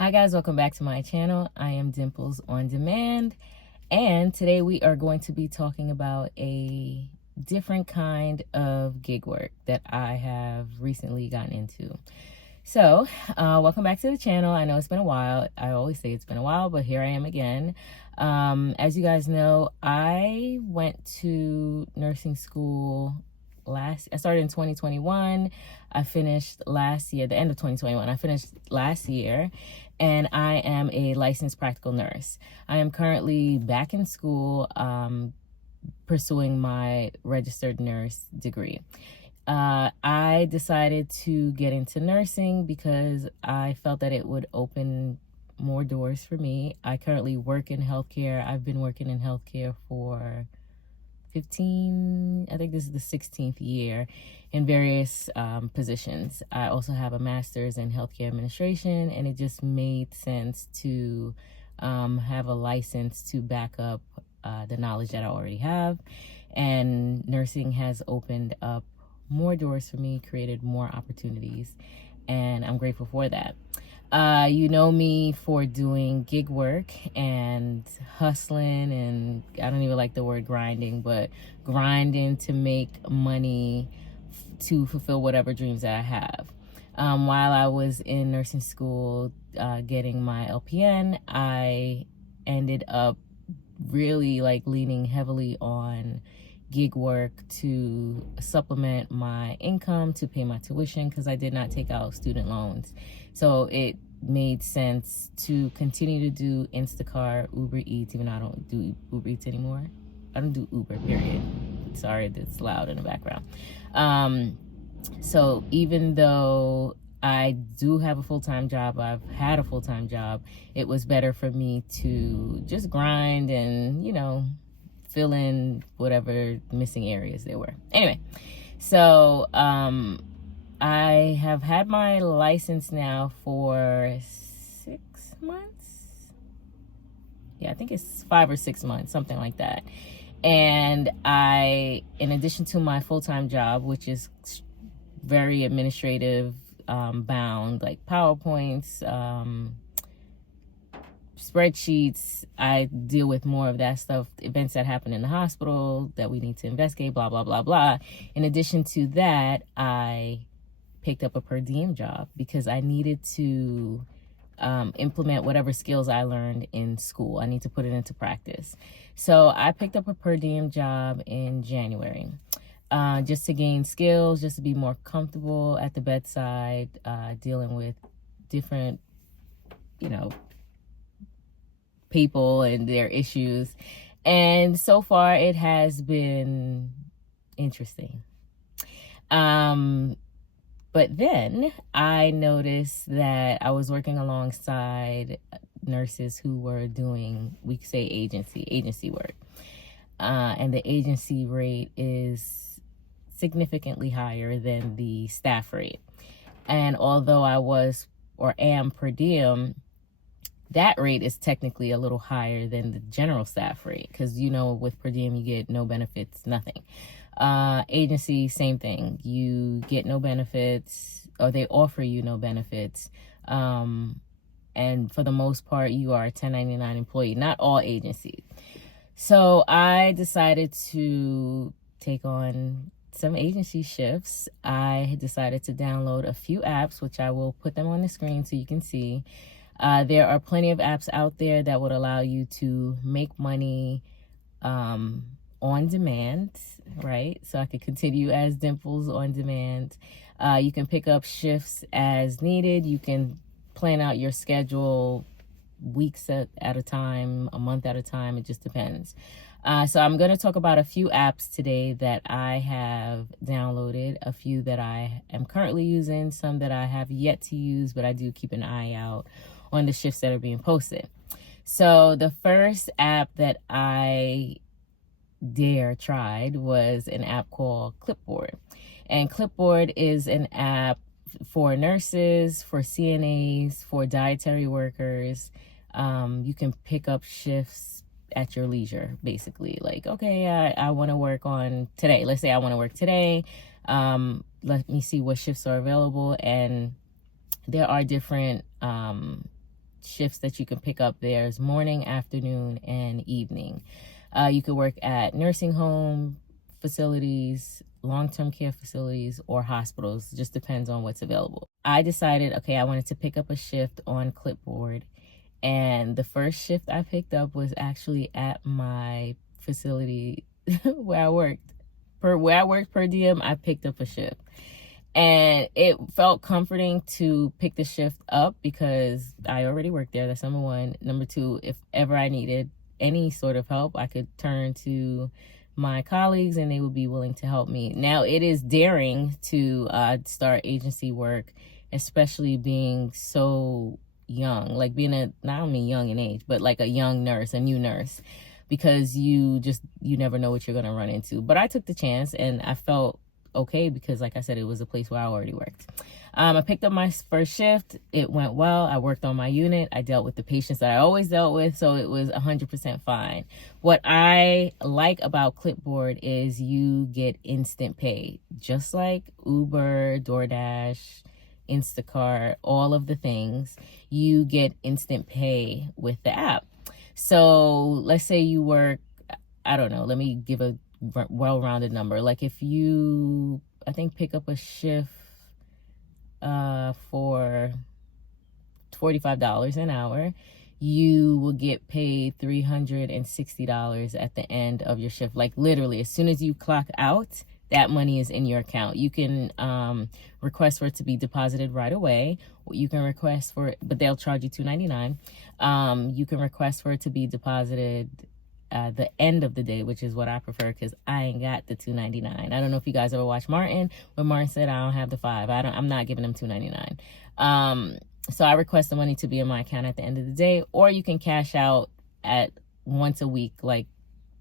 Hi guys, welcome back to my channel. I am Dimples on Demand, and today we are going to be talking about a different kind of gig work that I have recently gotten into. So, welcome back to the channel. I know it's been a while. I always say it's been a while, but here I am again. As you guys know, I went to nursing school I started in 2021. I finished last year, the end of 2021. I finished last year, and I am a licensed practical nurse. I am currently back in school, pursuing my registered nurse degree. I decided to get into nursing because I felt that it would open more doors for me. I currently work in healthcare. I've been working in healthcare for 15, I think this is the 16th year, in various positions. I also have a master's in healthcare administration, and it just made sense to have a license to back up the knowledge that I already have. And nursing has opened up more doors for me, created more opportunities, and I'm grateful for that. You know me for doing gig work and hustling, and I don't even like the word grinding, but grinding to make money to fulfill whatever dreams that I have. While I was in nursing school getting my LPN, I ended up really leaning heavily on gig work to supplement my income, to pay my tuition, because I did not take out student loans. So it made sense to continue to do Instacart, UberEats, even though I don't do UberEats anymore. I don't do Uber, period. Sorry, that's loud in the background. So even though I do have a full-time job, I've had a full-time job, it was better for me to just grind and, fill in whatever missing areas there were. Anyway, so I have had my license now for 6 months. Yeah, I think it's 5 or 6 months, something like that. And I, in addition to my full-time job, which is very administrative, bound, like PowerPoints, spreadsheets, I deal with more of that stuff, events that happen in the hospital that we need to investigate, blah, blah, blah, blah. In addition to that, I picked up a per diem job because I needed to implement whatever skills I learned in school. I need to put it into practice. So I picked up a per diem job in January, just to gain skills, just to be more comfortable at the bedside, dealing with different, people and their issues. And so far it has been interesting. But then I noticed that I was working alongside nurses who were doing, we could say agency work. And the agency rate is significantly higher than the staff rate. And although I was or am per diem, that rate is technically a little higher than the general staff rate because, with per diem, you get no benefits, nothing. Agency, same thing. You get no benefits, or they offer you no benefits. And for the most part, you are a 1099 employee, not all agencies. So I decided to take on some agency shifts. I decided to download a few apps, which I will put them on the screen so you can see. There are plenty of apps out there that would allow you to make money on demand, right? So I could continue as Dimples on Demand. You can pick up shifts as needed. You can plan out your schedule weeks at a time, a month at a time. It just depends. So I'm going to talk about a few apps today that I have downloaded, a few that I am currently using, some that I have yet to use, but I do keep an eye out on the shifts that are being posted. So the first app that I tried was an app called Clipboard. And Clipboard is an app for nurses, for CNAs, for dietary workers. You can pick up shifts at your leisure, basically. Like, okay, I want to work on today. Let's say I want to work today. Let me see what shifts are available. And there are different shifts that you can pick up. There's morning, afternoon, and evening. You could work at nursing home facilities, long-term care facilities, or hospitals. It just depends on what's available. I decided, okay, I wanted to pick up a shift on Clipboard. And the first shift I picked up was actually at my facility where I worked. Where I worked per diem, I picked up a shift. And it felt comforting to pick the shift up because I already worked there. That's number one. Number two, if ever I needed any sort of help, I could turn to my colleagues and they would be willing to help me. Now, it is daring to start agency work, especially being so young, like being not only young in age, but like a young nurse, a new nurse, because you never know what you're going to run into. But I took the chance and I felt okay because, like I said, it was a place where I already worked. I picked up my first shift. It went well. I worked on my unit. I dealt with the patients that I always dealt with, so it was 100% fine. What I like about Clipboard is you get instant pay, just like Uber, DoorDash, Instacart, all of the things. You get instant pay with the app. So let's say you work, I don't know, let me give a well-rounded number. Like if you, I think, pick up a shift for $45 an hour, you will get paid $360 at the end of your shift. Like literally, as soon as you clock out, that money is in your account. You can request for it to be deposited right away. You can request for it, but they'll charge you $2.99. You can request for it to be deposited the end of the day, which is what I prefer because I ain't got the $2.99. I don't know if you guys ever watched Martin, when Martin said I don't have the $5. I'm not giving them $2.99. So I request the money to be in my account at the end of the day, or you can cash out at once a week, like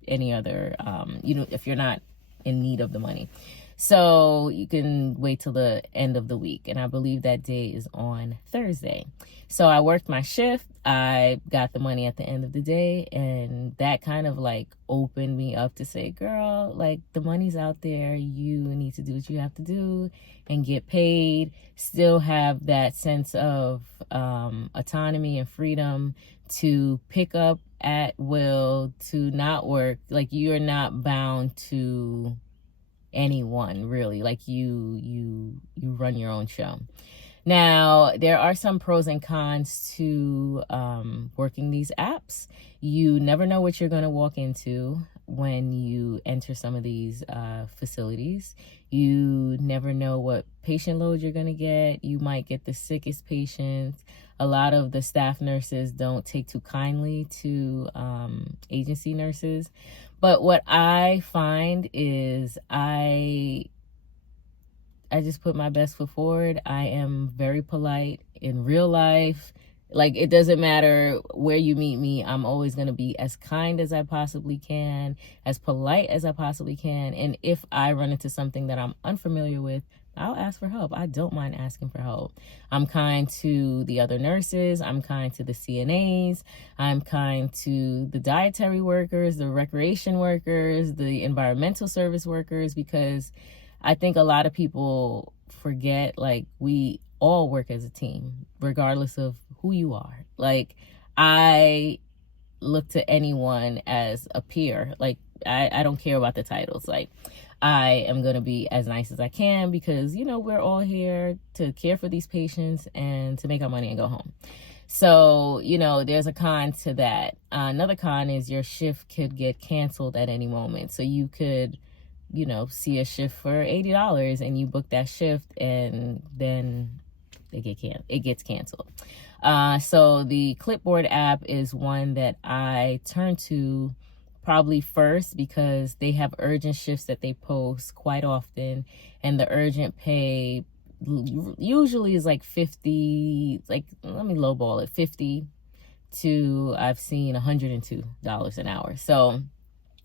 any other, if you're not in need of the money. So you can wait till the end of the week. And I believe that day is on Thursday. So I worked my shift. I got the money at the end of the day. And that kind of like opened me up to say, girl, like the money's out there. You need to do what you have to do and get paid. Still have that sense of autonomy and freedom to pick up at will, to not work. Like you're not bound to anyone really. Like you run your own show. Now, there are some pros and cons to working these apps. You never know what you're going to walk into when you enter some of these facilities. You never know what patient load you're going to get. You might get the sickest patients. A lot of the staff nurses don't take too kindly to agency nurses. But what I find is I just put my best foot forward. I am very polite in real life. Like, it doesn't matter where you meet me. I'm always going to be as kind as I possibly can, as polite as I possibly can. And if I run into something that I'm unfamiliar with, I'll ask for help. I don't mind asking for help. I'm kind to the other nurses. I'm kind to the CNAs. I'm kind to the dietary workers, the recreation workers, the environmental service workers, because I think a lot of people forget, like, we all work as a team, regardless of who you are. Like, I look to anyone as a peer. Like, I don't care about the titles. Like, I am going to be as nice as I can because, we're all here to care for these patients and to make our money and go home. So, there's a con to that. Another con is your shift could get canceled at any moment. So you could, see a shift for $80 and you book that shift and then it gets canceled. So the Clipboard app is one that I turn to probably first because they have urgent shifts that they post quite often, and the urgent pay usually is like 50, like, let me lowball it, 50 to, I've seen $102 an hour. So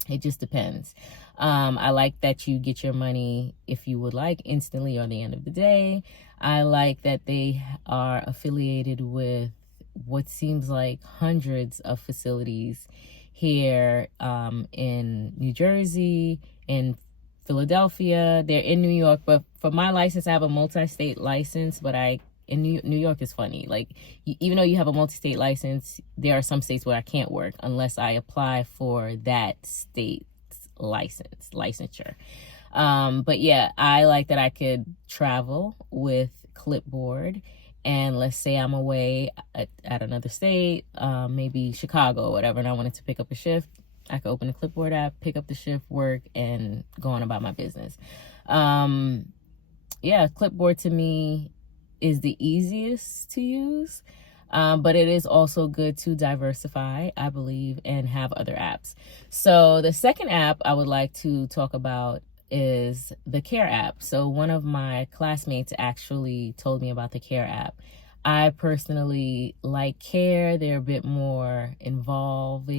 it just depends. I like that you get your money, if you would like, instantly or at the end of the day. I like that they are affiliated with what seems like hundreds of facilities here in New Jersey, in Philadelphia. They're in New York, but for my license, I have a multi-state license, but I in New York is funny. Like, even though you have a multi-state license, there are some states where I can't work unless I apply for that state's licensure. But yeah, I like that I could travel with Clipboard. And let's say I'm away at another state, maybe Chicago or whatever, and I wanted to pick up a shift. I could open the Clipboard app, pick up the shift, work, and go on about my business. Yeah, Clipboard to me is the easiest to use, but it is also good to diversify, I believe, and have other apps. So the second app I would like to talk about is the Care app. So one of my classmates actually told me about the Care app. I personally like Care. They're a bit more involved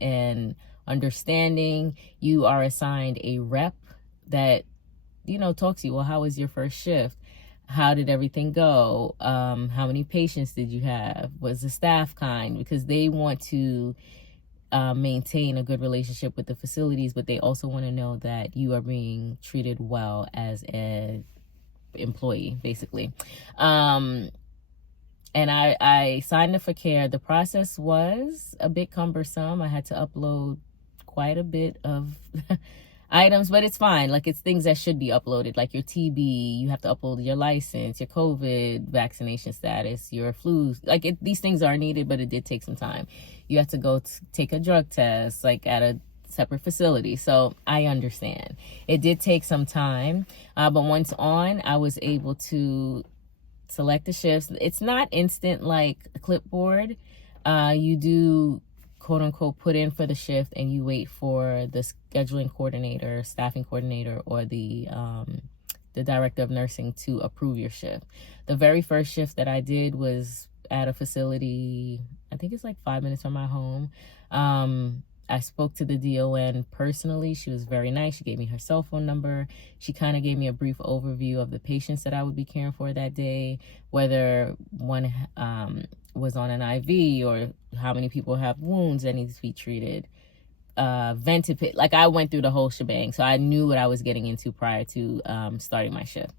and understanding. You are assigned a rep that, talks to you. Well, how was your first shift? How did everything go? How many patients did you have? Was the staff kind? Because they want to maintain a good relationship with the facilities, but they also want to know that you are being treated well as an employee, basically. And I signed up for Care. The process was a bit cumbersome. I had to upload quite a bit of items, but it's fine. Like, it's things that should be uploaded, like your TB. You have to upload your license, your COVID vaccination status, your flu. Like, these things are needed, but it did take some time. You have to go take a drug test, like at a separate facility. So I understand. It did take some time, but once on, I was able to select the shifts. It's not instant like Clipboard. You do, quote unquote, put in for the shift and you wait for the scheduling coordinator, staffing coordinator, or the director of nursing to approve your shift. The very first shift that I did was at a facility, I think it's like 5 minutes from my home. I spoke to the DON personally. She was very nice. She gave me her cell phone number. She kind of gave me a brief overview of the patients that I would be caring for that day, whether one was on an IV or how many people have wounds that need to be treated, vented. Like, I went through the whole shebang, so I knew what I was getting into prior to starting my shift.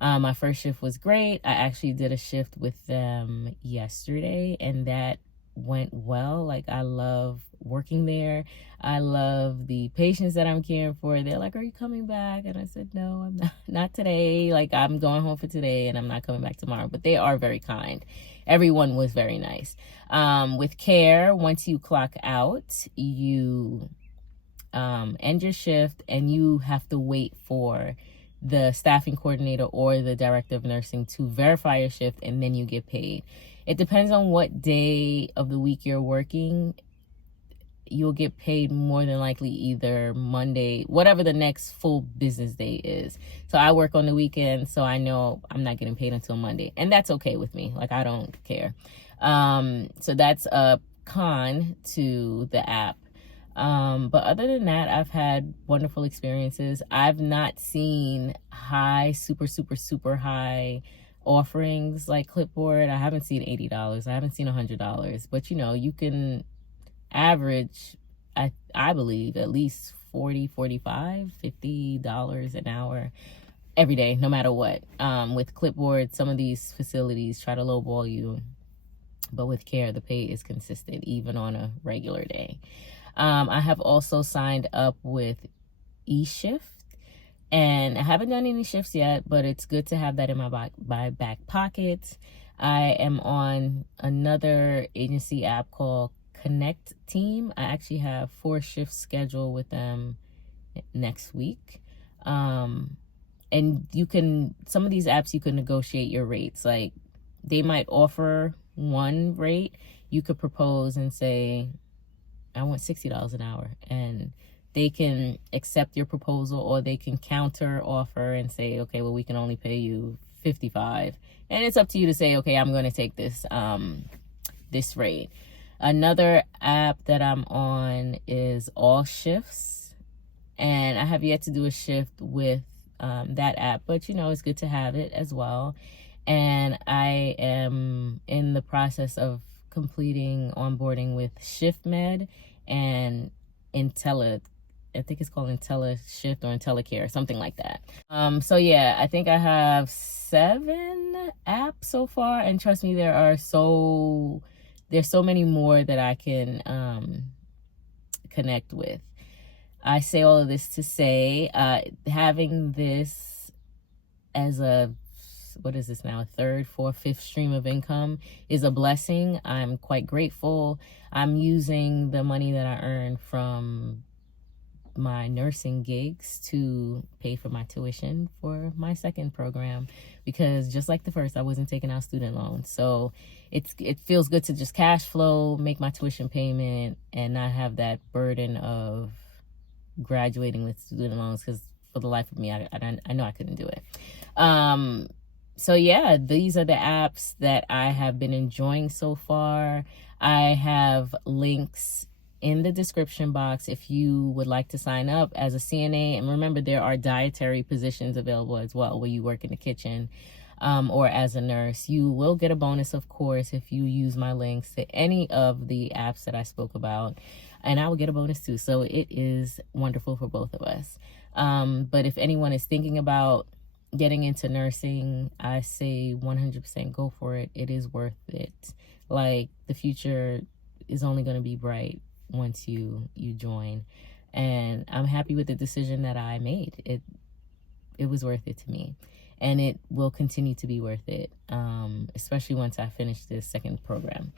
My first shift was great. I actually did a shift with them yesterday, and that went well. Like, I love working there. I love the patients that I'm caring for. They're like, "Are you coming back?" And I said, "No, I'm not today. Like, I'm going home for today and I'm not coming back tomorrow." But they are very kind. Everyone was very nice. With Care, once you clock out, you end your shift and you have to wait for the staffing coordinator or the director of nursing to verify your shift, and then you get paid. It depends on what day of the week you're working. You'll get paid more than likely either Monday, whatever the next full business day is. So I work on the weekend, so I know I'm not getting paid until Monday, and that's okay with me. Like, I don't care. So that's a con to the app. But other than that, I've had wonderful experiences. I've not seen super high offerings like Clipboard. I haven't seen $80. I haven't seen $100. But, you can average, I believe, at least $40, $45, $50 an hour every day, no matter what. With Clipboard, some of these facilities try to lowball you. But with Care, the pay is consistent, even on a regular day. I have also signed up with eShift, and I haven't done any shifts yet, but it's good to have that in my back pocket. I am on another agency app called Connect Team. I actually have 4 shifts scheduled with them next week. And some of these apps, you can negotiate your rates. Like, they might offer one rate. You could propose and say, "I want $60 an hour," and they can accept your proposal, or they can counter offer and say, "Okay, well, we can only pay you $55." And it's up to you to say, "Okay, I'm going to take this rate." Another app that I'm on is All Shifts, and I have yet to do a shift with that app, but it's good to have it as well. And I am in the process of completing onboarding with ShiftMed and I think it's called Shipt or IntelliCare, something like that. So yeah, I think I have 7 apps so far, and trust me, there's so many more that I can connect with. I say all of this to say, having this as a, what is this now, a third, fourth, fifth stream of income is a blessing. I'm quite grateful. I'm using the money that I earn from my nursing gigs to pay for my tuition for my second program, because just like the first, I wasn't taking out student loans. So it feels good to just cash flow, make my tuition payment, and not have that burden of graduating with student loans, because for the life of me, I know I couldn't do it. So yeah, these are the apps that I have been enjoying so far. I have links in the description box if you would like to sign up as a CNA. And remember, there are dietary positions available as well, where you work in the kitchen or as a nurse. You will get a bonus, of course, if you use my links to any of the apps that I spoke about, and I will get a bonus too. So it is wonderful for both of us. But if anyone is thinking about getting into nursing, I say 100% go for it. It is worth it. Like, the future is only going to be bright once you join, and I'm happy with the decision that I made. It was worth it to me, and it will continue to be worth it, especially once I finish this second program.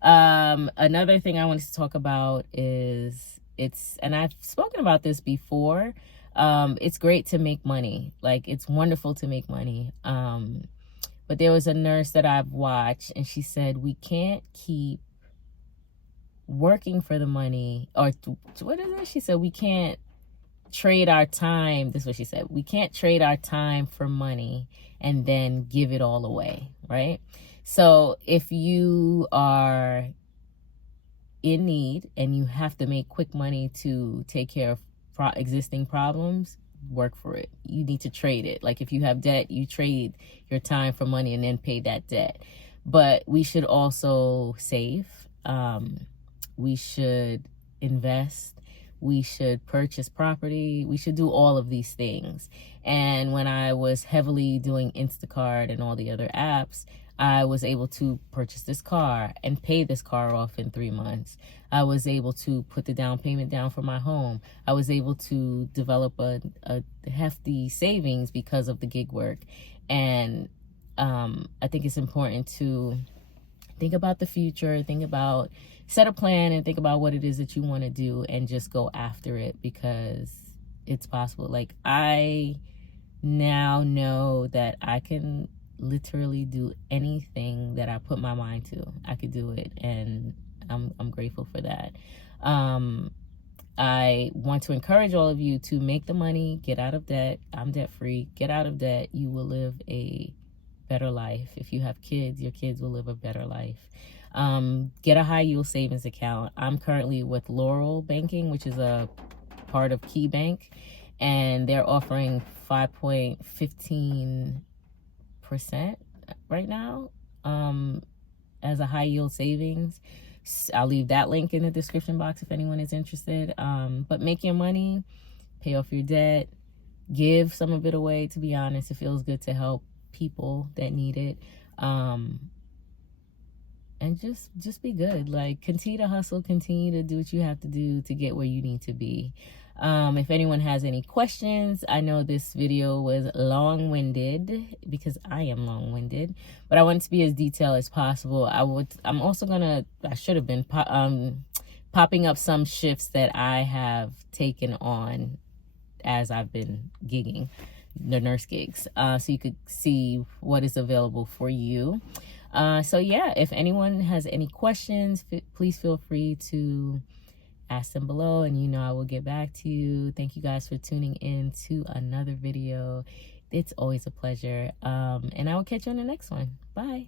Another thing I wanted to talk about is, and I've spoken about this before, it's great to make money. Like, it's wonderful to make money. But there was a nurse that I've watched, and she said, we can't keep working for the money, or what is it? She said, we can't trade our time. This is what she said. We can't trade our time for money and then give it all away, right? So if you are in need and you have to make quick money to take care of existing problems, work for it. You need to trade it. Like, if you have debt, you trade your time for money and then pay that debt. But we should also save. We should invest. We should purchase property. We should do all of these things. And when I was heavily doing Instacart and all the other apps, I was able to purchase this car and pay this car off in 3 months. I was able to put the down payment down for my home. I was able to develop a hefty savings because of the gig work. And I think it's important to think about the future, set a plan, and think about what it is that you want to do, and just go after it, because it's possible. Like, I now know that I can literally do anything that I put my mind to. I could do it, and I'm grateful for that. I want to encourage all of you to make the money, get out of debt. I'm debt free. Get out of debt. You will live a better life. If you have kids, your kids will live a better life. Get a high yield savings account. I'm currently with Laurel Banking, which is a part of Key Bank, and they're offering 5.15% right now as a high yield savings. I'll leave that link in the description box if anyone is interested. But make your money, pay off your debt, give some of it away. To be honest, it feels good to help people that need it. And just be good. Like, continue to hustle, continue to do what you have to do to get where you need to be. If anyone has any questions, I know this video was long-winded because I am long-winded, but I want it to be as detailed as possible. I'm also I should have been popping up some shifts that I have taken on as I've been gigging, the nurse gigs, so you could see what is available for you. So yeah, if anyone has any questions, please feel free to ask them below, and I will get back to you. Thank you guys for tuning in to another video. It's always a pleasure. And I will catch you on the next one. Bye.